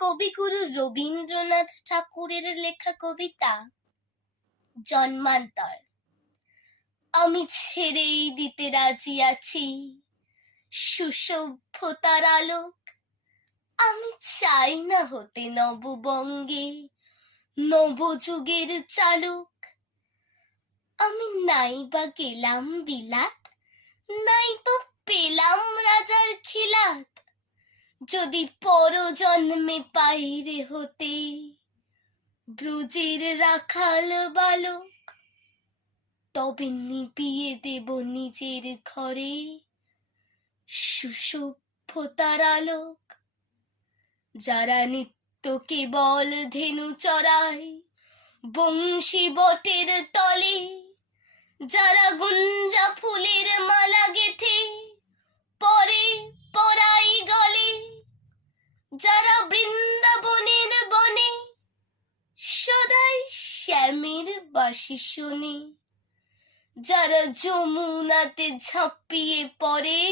কবিগুরু রবীন্দ্রনাথ ঠাকুরের লেখা কবিতা জন্মান্তর। আমি ছেড়েই দিতে রাজি আছি সুসভ্যতার আলোক। আমি চাই না হতে নববঙ্গে নবযুগের চালক। আমি নাই বা গেলাম বিলাত, নাই বা পেলাম রাজার খিলাত, যদি পরজন্মে পাইরে হতে ব্রজের রাখাল বালক। তবে নিবিয়ে দেব নিজের ঘরে সুসভ্যতার আলোক। যারা নিত্য কেবল ধেনু চড়ায় বংশী বটের তলে, যারা গুঞ্জা ফুলের মালা গেথে পরে পরাই গলে, যারা বৃন্দাবনের বনে সদাই শ্যামের বাঁশি শোনে, যারা যমুনাতে ঝাঁপিয়ে পড়ে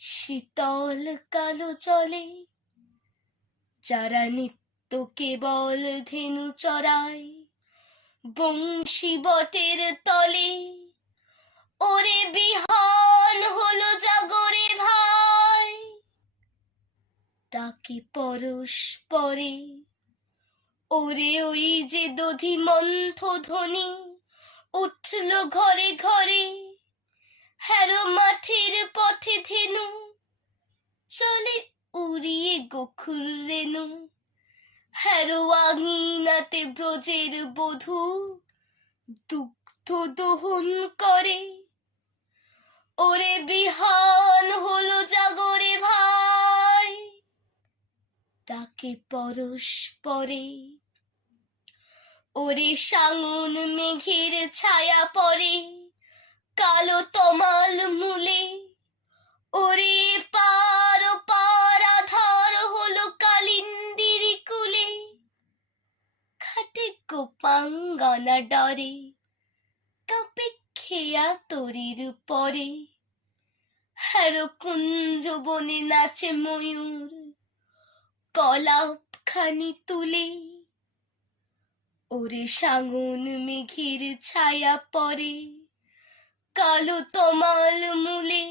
শীতল কালো জলে, যারা নিত্য কেবল ধেনু চড়ায় বংশী বটের তলে, ওরে বিহান হলো জাগরে ভাই, তাকে পরস্পরে। ওরে ওই যে দধিমন্থ ধ্বনি উঠল ঘরে ঘরে, হ্যারো মাঠের পথে ধেনু চলে উড়িয়ে গোকুল রেণু, হ্যারো আঙিনাতে ব্রজের বধূ দুগ্ধ দহন করে। ওরে বিহান হলো জাগরে ভাই, তাকে পরস্পরে। ওরে সাঙুন মেঘের ছায়া পড়ে কালো তমাল মূলে, ওরে পার পার আধার হলো কালিন্দিরি কুলে, খাটে গোপাঙ্গনা ডরে কাঁপে খেয়া তরির পরে, হ্যারো কুঞ্জ বনে নাচে ময়ূর কলাপ খানি তুলে। ওরে সাঙুন মেঘের ছায়া পড়ে কালো তমাল মূলে,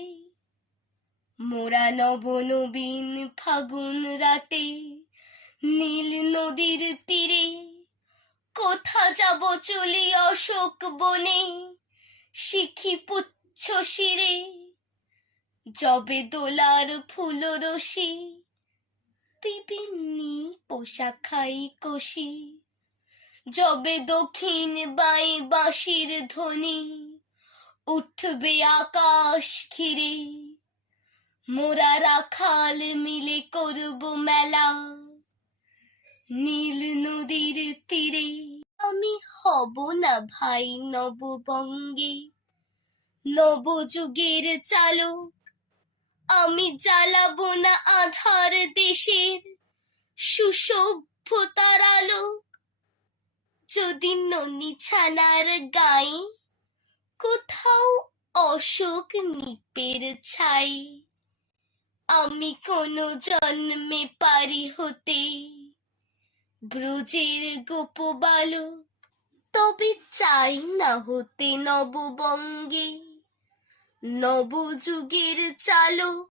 মোরা নব নবীন ফাগুন রাতে নীল নদীর তীরে, কোথা যাব চলি অশোক বনে শিখি পুচ্ছ শিরে। যবে দোলার ফুল রশি বিভিন্ন পোশাখাই কষি, যবে দক্ষিণ বাই বাঁশির ধ্বনি উঠবে আকাশ ঘিরে, মোরা রাখাল মিলে করব মেলা নীল নদীর তীরে। আমি হব না ভাই নববঙ্গে নবযুগের চালক, আমি জ্বালাবো না আধার দেশের সুসভ্যতার আলোক। যদি ননি ছানার গায়ে কোথাও অশোক নিপের ছাই, আমি কোনো জন্মে পারি হতে ব্রজের গোপ বালক। তবে চাই না হতে নববঙ্গে নবযুগের চালক।